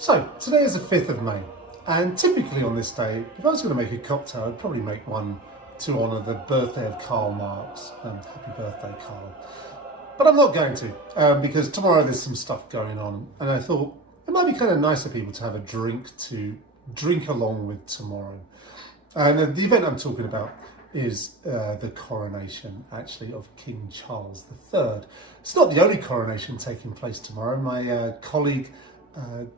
So, today is the 5th of May, and typically on this day, if I was going to make a cocktail, I'd probably make one to honour the birthday of Karl Marx. Happy birthday, Karl. But I'm not going to, because tomorrow there's some stuff going on, and I thought it might be kind of nice for people to have a drink to drink along with tomorrow. And the event I'm talking about is the coronation, actually, of King Charles III. It's not the only coronation taking place tomorrow. My colleague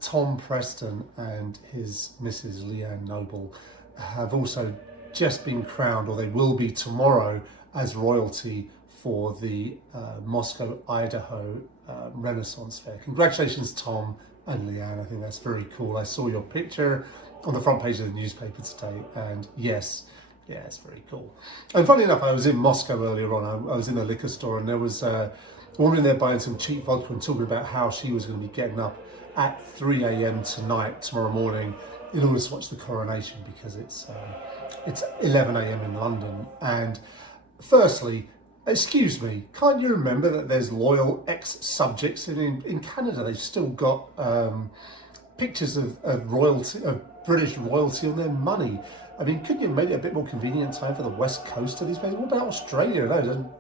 Tom Preston and his Mrs. Leanne Noble have also just been crowned, or they will be tomorrow, as royalty for the Moscow, Idaho Renaissance Fair. Congratulations, Tom and Leanne. I think that's very cool. I saw your picture on the front page of the newspaper today, and yes, yeah, it's very cool. And funny enough, I was in Moscow earlier on. I was in a liquor store, and there was a woman in there buying some cheap vodka and talking about how she was going to be getting up at 3 a.m. tomorrow morning, in order to watch the coronation, because it's 11 a.m. in London. And firstly, excuse me, can't you remember that there's loyal ex-subjects in Canada? They've still got pictures of royalty, of British royalty on their money. I mean, couldn't you have made it a bit more convenient time for the west coast of these places? What about Australia?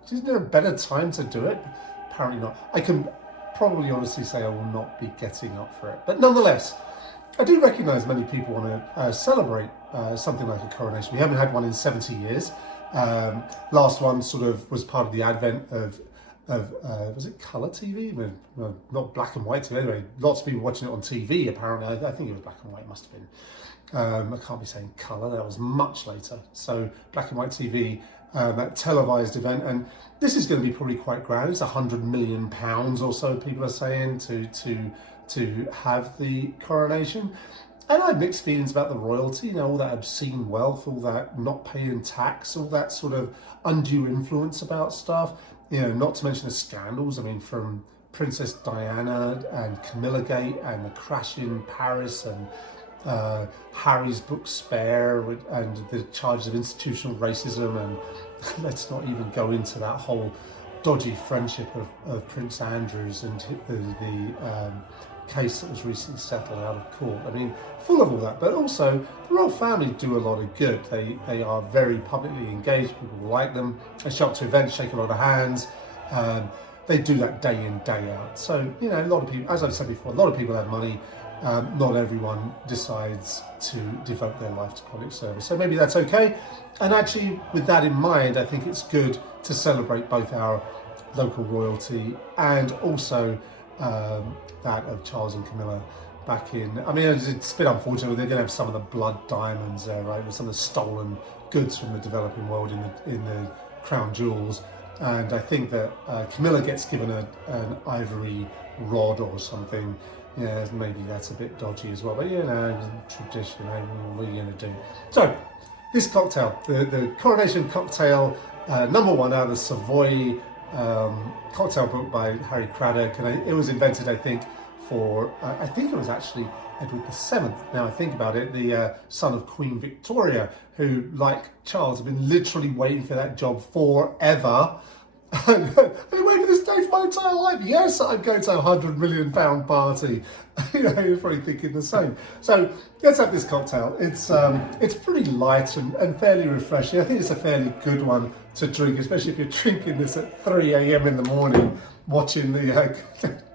Isn't there a better time to do it? Apparently not. I can probably honestly say I will not be getting up for it. But nonetheless, I do recognise many people want to celebrate something like a coronation. We haven't had one in 70 years. Last one sort of was part of the advent of was it colour TV? Well, not black and white TV. Anyway, lots of people watching it on TV, apparently. I think it was black and white, must have been. I can't be saying colour, that was much later. So black and white TV, that televised event, and this is going to be probably quite grand. It's £100 million or so, people are saying, to have the coronation. And I have mixed feelings about the royalty, you know, all that obscene wealth, all that not paying tax, all that sort of undue influence about stuff, you know, not to mention the scandals. I mean, from Princess Diana and Camilla Gate and the crash in Paris, and Harry's book Spare, and the charges of institutional racism, and let's not even go into that whole dodgy friendship of Prince Andrew's and the case that was recently settled out of court. I mean, full of all that, but also the royal family do a lot of good. They are very publicly engaged. People like them. They show up to events, shake a lot of hands. They do that day in, day out. So, you know, a lot of people, as I've said before, a lot of people have money. Not everyone decides to devote their life to public service. So maybe that's okay. And actually, with that in mind, I think it's good to celebrate both our local royalty and also that of Charles and Camilla back in. I mean, it's a bit unfortunate. They're going to have some of the blood diamonds there, right? With some of the stolen goods from the developing world in the crown jewels. And I think that Camilla gets given an ivory rod or something. Yeah, maybe that's a bit dodgy as well. But you know, tradition, what are you going to do? So, this cocktail, the Coronation Cocktail number 1 out of the Savoy cocktail book by Harry Craddock, and it was invented, I think, for I think it was actually Edward VII. Now I think about it, the son of Queen Victoria, who, like Charles, had been literally waiting for that job forever. I've been waiting for this day for my entire life. Yes, I'd go to a £100 million party. You know, you're probably thinking the same. So let's have this cocktail. It's pretty light and fairly refreshing. I think it's a fairly good one to drink, especially if you're drinking this at 3 a.m. in the morning, watching the.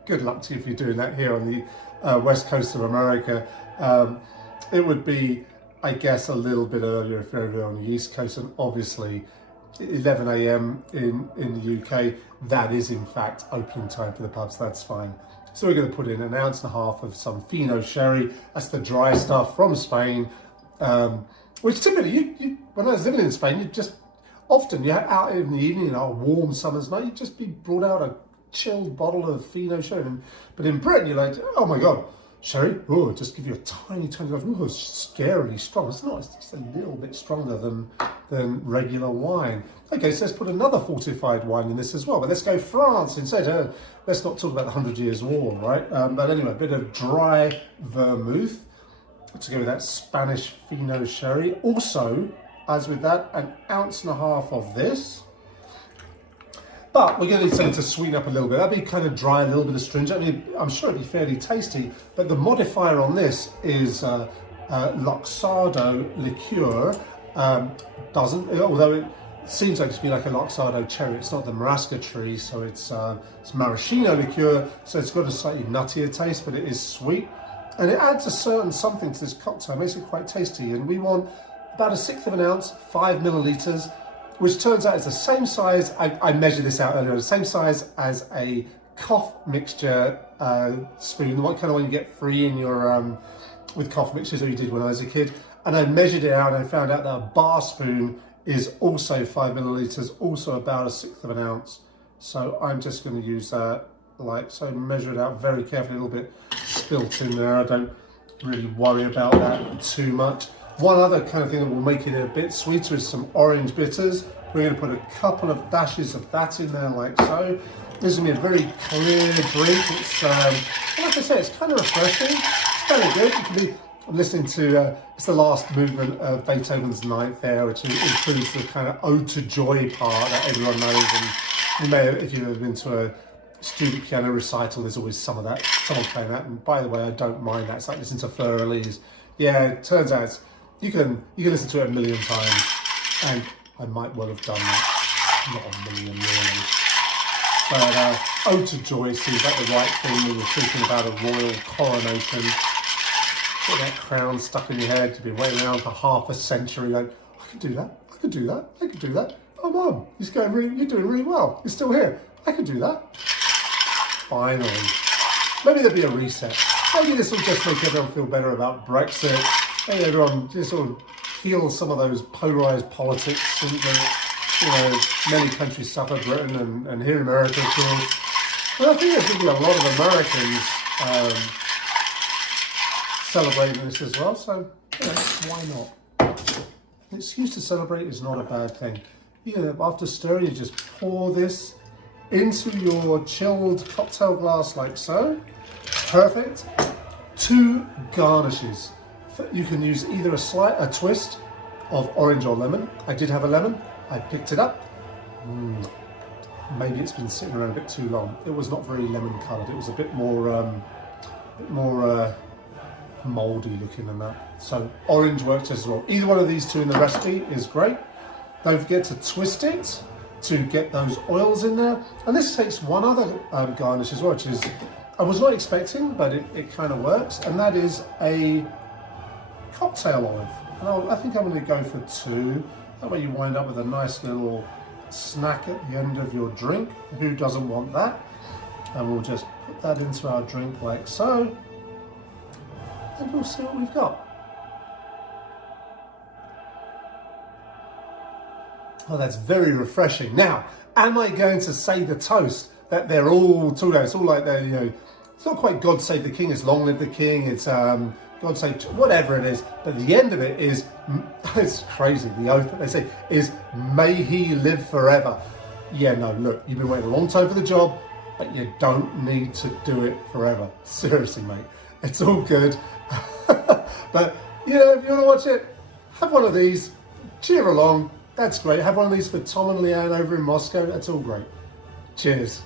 Good luck to you if you're doing that here on the west coast of America. It would be, I guess, a little bit earlier if you're over on the east coast, and obviously 11 a.m. in the UK, that is in fact opening time for the pubs. That's fine. So we're going to put in 1.5 ounces of some fino sherry. That's the dry stuff from Spain, which typically, when I was living in Spain, you're out in the evening on a warm summer's night, you'd just be brought out a chilled bottle of fino sherry. But in Britain, you're like, oh my God, sherry? Oh, just give you a tiny, oh, it's scarily strong. It's not, it's just a little bit stronger than regular wine. Okay, so let's put another fortified wine in this as well, but let's go France instead. Let's not talk about the 100 Years' War, right? But anyway, a bit of dry vermouth to go with that Spanish fino sherry. Also, as with that, 1.5 ounces of this. But we're going to need something to sweeten up a little bit. That'd be kind of dry, a little bit astringent. I mean, I'm sure it'd be fairly tasty, but the modifier on this is Luxardo liqueur. Although it seems like it's been like a Luxardo cherry, it's not the marasca tree, so it's maraschino liqueur, so it's got a slightly nuttier taste, but it is sweet. And it adds a certain something to this cocktail, makes it quite tasty. And we want about 1/6 of an ounce, 5 milliliters, which turns out is the same size, I measured this out earlier, the same size as a cough mixture spoon, the one kind of one you get free in your, with cough mixtures that you did when I was a kid. And I measured it out and I found out that a bar spoon is also 5 milliliters, also about 1/6 of an ounce. So I'm just going to use that, so measure it out very carefully, a little bit spilt in there. I don't really worry about that too much. One other kind of thing that will make it a bit sweeter is some orange bitters. We're going to put a couple of dashes of that in there like so. This is going to be a very clear drink. It's, like I say, it's kind of refreshing. It's kind of good. You can be listening to, it's the last movement of Beethoven's Ninth there, which includes the kind of ode to joy part that everyone knows. And you may have, if you've ever been to a student piano recital, there's always someone playing that. And by the way, I don't mind that. It's like listening to Fleur Elise. Yeah, it turns out you can listen to it a million times, and I might well have done that. Not a million, really. But ode to joy seems like the right thing when you're thinking about a royal coronation. Get that crown stuck in your head. You've been waiting around for half a century. Like, I could do that. I could do that. I could do that. Oh, Mum, you're doing really well. You're still here. I could do that. Finally. Maybe there'll be a reset. Maybe this will just make everyone feel better about Brexit. Maybe everyone just sort of heal some of those polarised politics that, many countries suffer, Britain and here in America too. But I think there's going to be a lot of Americans celebrating this as well, so why not? An excuse to celebrate is not a bad thing. After stirring, you just pour this into your chilled cocktail glass like so. Perfect. 2 garnishes. You can use either a twist of orange or lemon. I did have a lemon. I picked it up. Maybe it's been sitting around a bit too long. It was not very lemon coloured. It was a bit more mouldy looking than that. So orange works as well. Either one of these 2 in the recipe is great. Don't forget to twist it to get those oils in there. And this takes one other garnish as well, which is, I was not expecting, but it kind of works. And that is a cocktail olive. And I think I'm going to go for 2. That way you wind up with a nice little snack at the end of your drink. Who doesn't want that? And we'll just put that into our drink like so. And we'll see what we've got. Oh, that's very refreshing. Now, am I going to say the toast that they're all talking about? It's all like they're, it's not quite God Save the King, it's Long Live the King, it's God Save, whatever it is. But the end of it is, it's crazy, the oath that they say is, may he live forever. Yeah, no, look, you've been waiting a long time for the job, but you don't need to do it forever. Seriously, mate, it's all good. But, if you want to watch it, have one of these, cheer along. That's great. Have one of these for Tom and Leanne over in Moscow. That's all great. Cheers.